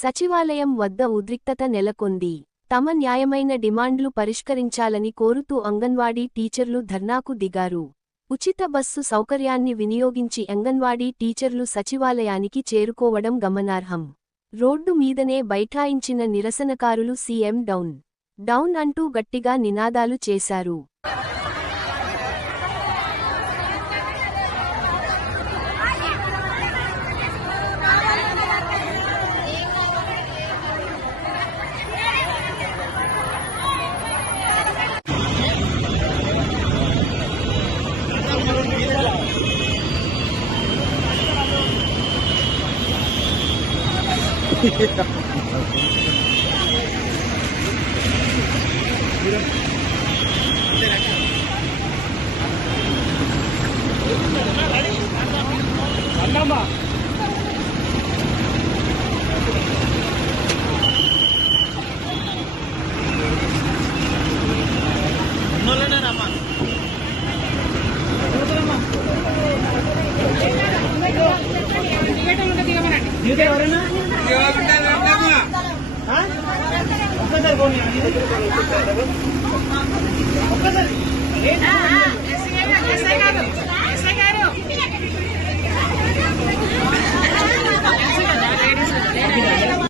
సచివాలయం వద్ద ఉద్రిక్తత నెలకొంది. తమ న్యాయమైన డిమాండ్లు పరిష్కరించాలని కోరుతూ అంగన్వాడీ టీచర్లు ధర్నాకు దిగారు. ఉచిత బస్సు సౌకర్యాన్ని వినియోగించి అంగన్వాడీ టీచర్లు సచివాలయానికి చేరుకోవడం గమనార్హం. రోడ్డు మీదనే బైఠాయించిన నిరసనకారులు సీఎం డౌన్ డౌన్ అంటూ గట్టిగా నినాదాలు చేశారు. ఒక్కసారి